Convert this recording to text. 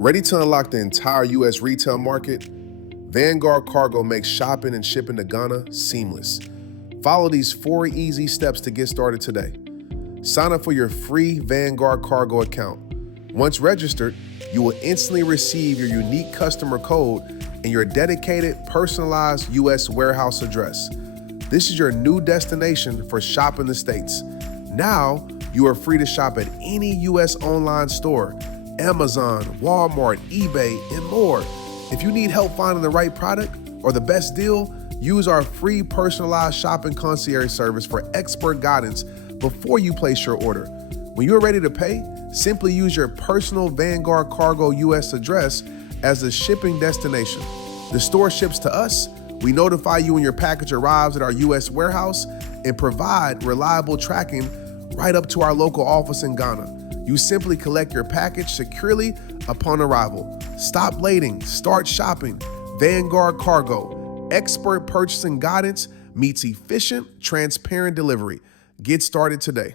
Ready to unlock the entire U.S. retail market? Vanguard Cargo makes shopping and shipping to Ghana seamless. Follow these 4 easy steps to get started today. Sign up for your free Vanguard Cargo account. Once registered, you will instantly receive your unique customer code and your dedicated, personalized U.S. warehouse address. This is your new destination for shopping the States. Now, you are free to shop at any U.S. online store, Amazon, Walmart, eBay, and more. If you need help finding the right product or the best deal, use our free personalized shopping concierge service for expert guidance before you place your order. When you're ready to pay, simply use your personal Vanguard Cargo US address as the shipping destination. The store ships to us, we notify you when your package arrives at our US warehouse, and provide reliable tracking right up to our local office in Ghana. You simply collect your package securely upon arrival. Stop waiting, start shopping. Vanguard Cargo, expert purchasing guidance meets efficient, transparent delivery. Get started today.